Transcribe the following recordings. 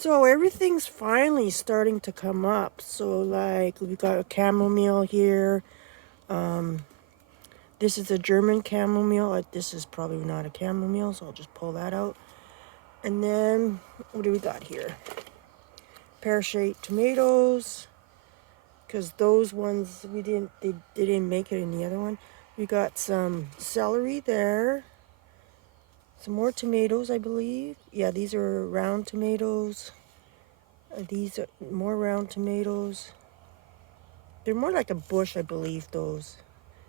So everything's finally starting to come up. So like we got a chamomile here. Um, this is a German chamomile. This is probably not a chamomile, so I'll just pull that out. And then what do we got here? Pear-shaped tomatoes, because those ones they didn't make it in the other one. We got some celery there. Some more tomatoes, I believe. Yeah, these are round tomatoes. These are more round tomatoes. They're more like a bush, I believe, those.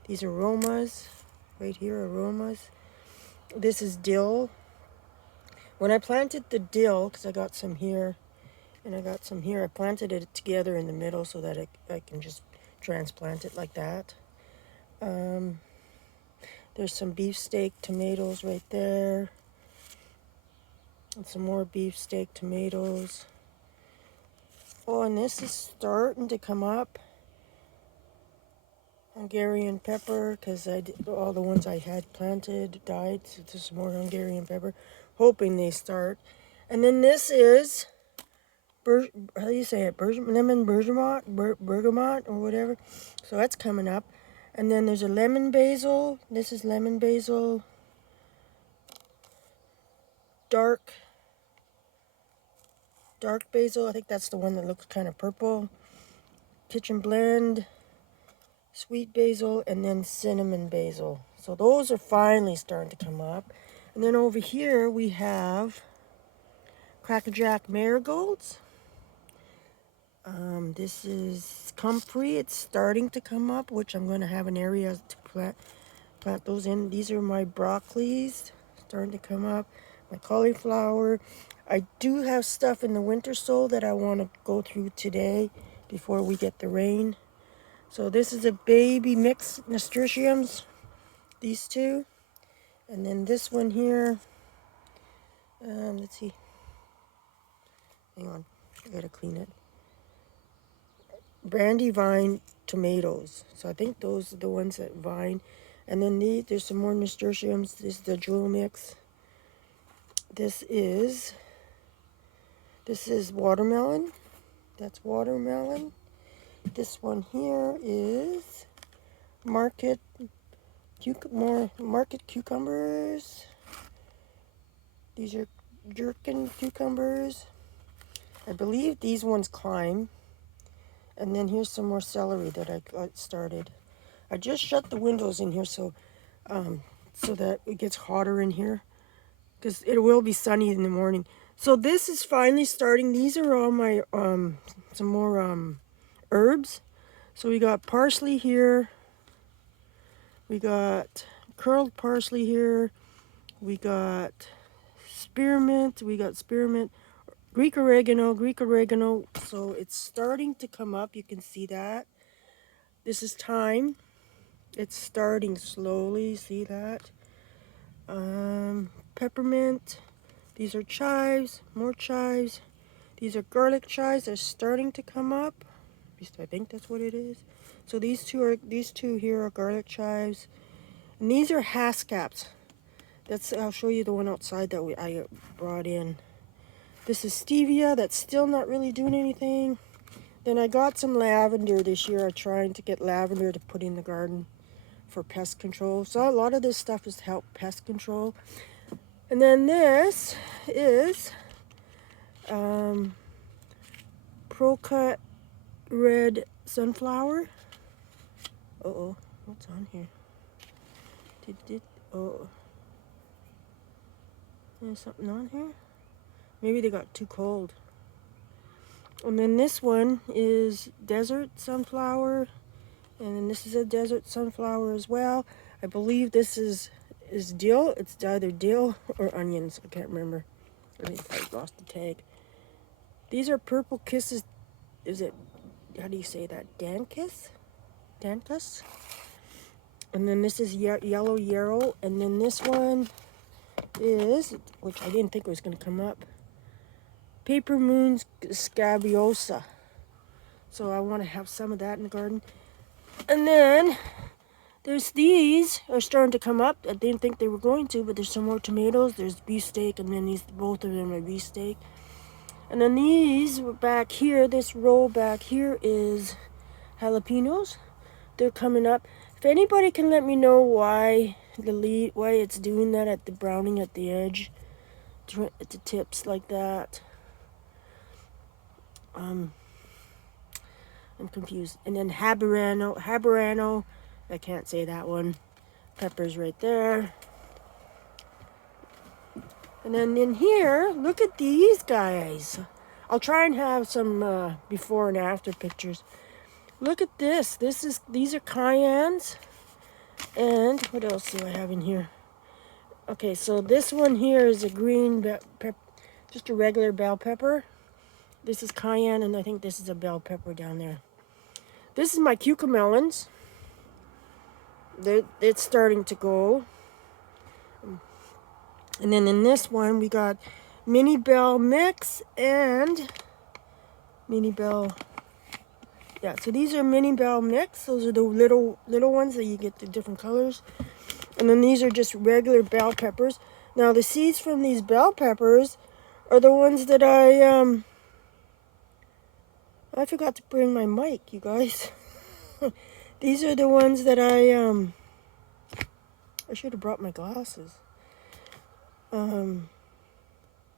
These are aromas. Right here, aromas. This is dill. When I planted the dill, because I got some here, and I got some here, I planted it together in the middle so that I can just transplant it like that. There's some beefsteak tomatoes right there. And some more beefsteak tomatoes. Oh, and this is starting to come up. Hungarian pepper, because all the ones I had planted died, so there's some more Hungarian pepper, hoping they start. And then this is, how do you say it, lemon bergamot, or whatever. So that's coming up. And then there's a lemon basil. This is lemon basil, dark basil. I think that's the one that looks kind of purple. Kitchen blend, sweet basil, and then cinnamon basil. So those are finally starting to come up. And then over here we have Crackerjack marigolds. This is comfrey. It's starting to come up, which I'm going to have an area to plant those in. These are my broccolis, starting to come up. My cauliflower. I do have stuff in the winter soil that I want to go through today before we get the rain. So this is a baby mixed nasturtiums, these two. And then this one here, let's see. Hang on, I gotta clean it. Brandywine tomatoes. So I think those are the ones that vine. And then there's some more nasturtiums. This is the jewel mix. This is watermelon. That's watermelon. This one here is market cucumbers. These are gherkin cucumbers. I believe these ones climb. And then here's some more celery that I got started. I just shut the windows in here so that it gets hotter in here, because it will be sunny in the morning. So this is finally starting. These are all my some more herbs. So we got parsley here. We got curled parsley here. We got spearmint. Greek oregano. So it's starting to come up. You can see that. This is thyme. It's starting slowly. See that? Peppermint. These are chives. More chives. These are garlic chives. They're starting to come up. At least I think that's what it is. So these two here are garlic chives, and these are haskaps. I'll show you the one outside that I brought in. This is stevia. That's still not really doing anything. Then I got some lavender this year. I'm trying to get lavender to put in the garden for pest control. So a lot of this stuff is to help pest control. And then this is Pro-Cut red sunflower. Uh-oh, what's on here? There's something on here? Maybe they got too cold. And then this one is desert sunflower. And then this is a desert sunflower as well. I believe this is dill. It's either dill or onions. I can't remember. I think I lost the tag. These are purple kisses. Is it, how do you say that? Dankus? And then this is yellow yarrow. And then this one is, which I didn't think was going to come up, Paper Moon scabiosa. So I want to have some of that in the garden. And then these are starting to come up. I didn't think they were going to, but there's some more tomatoes. There's beefsteak, and then both of them are beefsteak. And then these back here, this row back here is jalapenos. They're coming up. If anybody can let me know why why it's doing that at the browning at the edge, at the tips like that. I'm confused. And then habanero, I can't say that one. Peppers right there. And then in here, look at these guys. I'll try and have some before and after pictures. Look at this. These are cayennes. And what else do I have in here? Okay, so this one here is a green just a regular bell pepper. This is cayenne, and I think this is a bell pepper down there. This is my cucamelons. It's starting to go. And then in this one, we got mini bell mix and mini bell. Yeah, so these are mini bell mix. Those are the little ones that you get the different colors. And then these are just regular bell peppers. Now the seeds from these bell peppers are the ones that I forgot to bring my mic, you guys. These are the ones that I should have brought my glasses.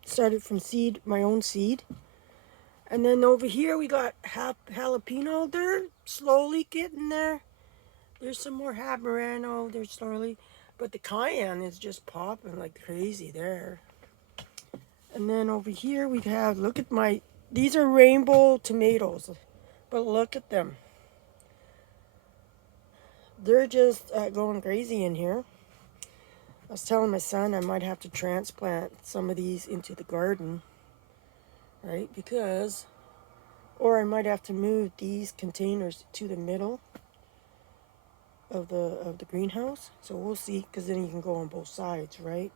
Started from seed, my own seed. And then over here we got jalapeno. They're slowly getting there. There's some more habanero. They're slowly, but the cayenne is just popping like crazy there. And then over here we have, look at these are rainbow tomatoes, but look at them. They're just going crazy in here. I was telling my son I might have to transplant some of these into the garden, right? Or I might have to move these containers to the middle of the greenhouse. So we'll see, because then you can go on both sides, right?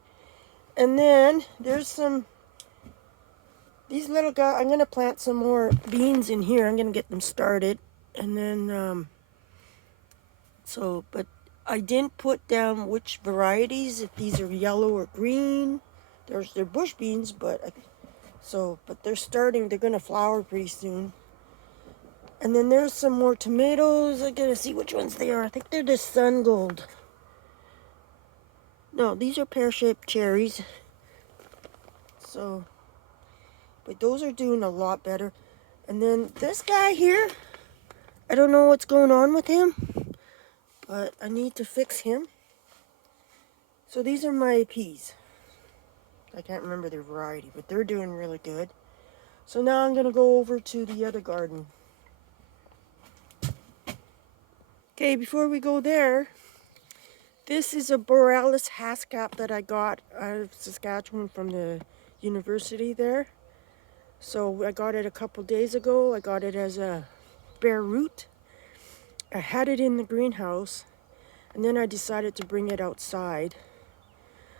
And then there's these little guys. I'm going to plant some more beans in here. I'm going to get them started. And then, but I didn't put down which varieties, if these are yellow or green. They're bush beans, but they're starting. They're going to flower pretty soon. And then there's some more tomatoes. I gotta see which ones they are. I think they're the sun gold. No, these are pear-shaped cherries. So, but those are doing a lot better. And then this guy here, I don't know what's going on with him, but I need to fix him. So these are my peas. I can't remember their variety, but they're doing really good. So now I'm gonna go over to the other garden. Okay, before we go there, this is a Borealis Haskap that I got out of Saskatchewan from the university there. So I got it a couple days ago. I got it as a bare root. I had it in the greenhouse, and then I decided to bring it outside.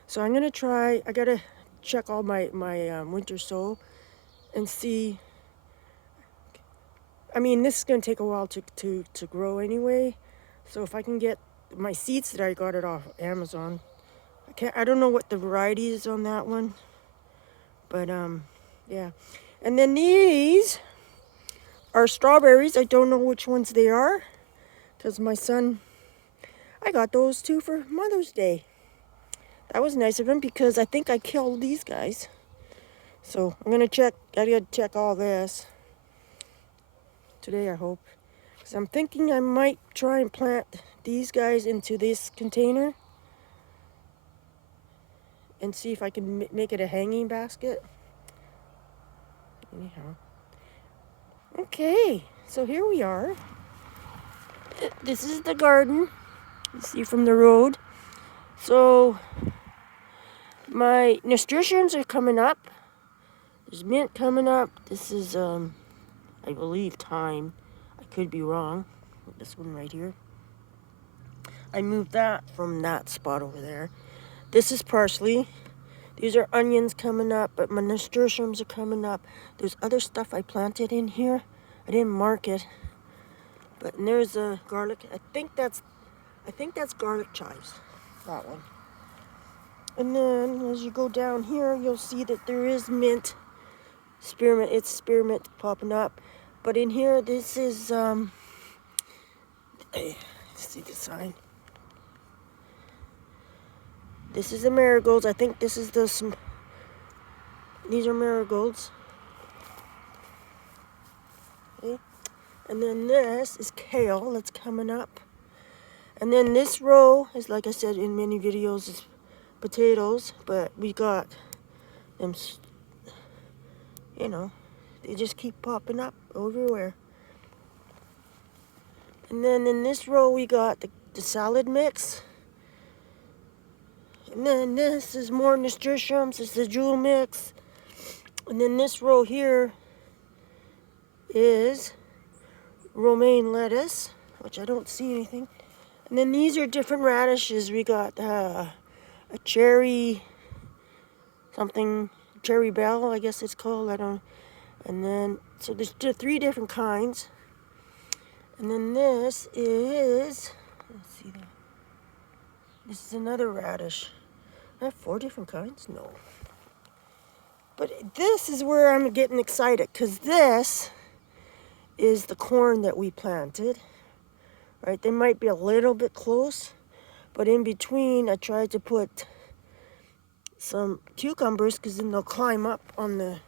So I'm gonna try. I gotta check all my winter sow and see. I mean, this is gonna take a while to grow anyway. So if I can get my seeds that I got it off Amazon. I don't know what the variety is on that one, but yeah. And then these are strawberries. I don't know which ones they are, because my son, I got those too for Mother's Day. That was nice of him, because I think I killed these guys. So I'm gonna check. I gotta check all this today, I hope. Because I'm thinking I might try and plant these guys into this container and see if I can make it a hanging basket. Anyhow. Okay, so here we are. This is the garden. You see from the road. So my nasturtiums are coming up. There's mint coming up. This is, I believe, thyme. I could be wrong. This one right here. I moved that from that spot over there. This is parsley. These are onions coming up, but my nasturtiums are coming up. There's other stuff I planted in here. I didn't mark it. But there's a garlic. I think that's garlic chives. That one. And then as you go down here, you'll see that there is mint spearmint. It's spearmint popping up. But in here, this is, see the sign. This is the marigolds. I think this is these are marigolds. Okay. And then this is kale that's coming up. And then this row is, like I said in many videos, is potatoes. But we got them, you know, they just keep popping up everywhere. And then in this row we got the salad mix. And then this is more nasturtiums. It's the jewel mix. And then this row here is romaine lettuce, which I don't see anything. And then these are different radishes. We got a cherry something, cherry bell, I guess it's called. I don't. And then so there's 3 different kinds. And then this is, let's see that. This is another radish. I have 4 different kinds? No. But this is where I'm getting excited, because this is the corn that we planted. Right, they might be a little bit close, but in between I tried to put some cucumbers, because then they'll climb up on the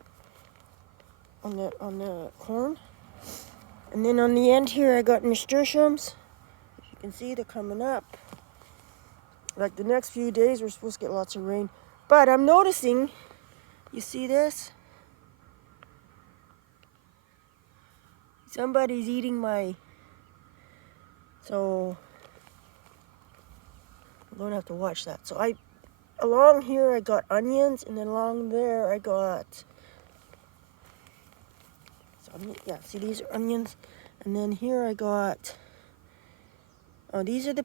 corn. And then on the end here I got nasturtiums. As you can see, they're coming up. Like the next few days we're supposed to get lots of rain. But I'm noticing, you see this? Somebody's eating my, so I'm going to have to watch that. So along here I got onions, and then along there I got, yeah, see these are onions. And then here I got, oh, these are the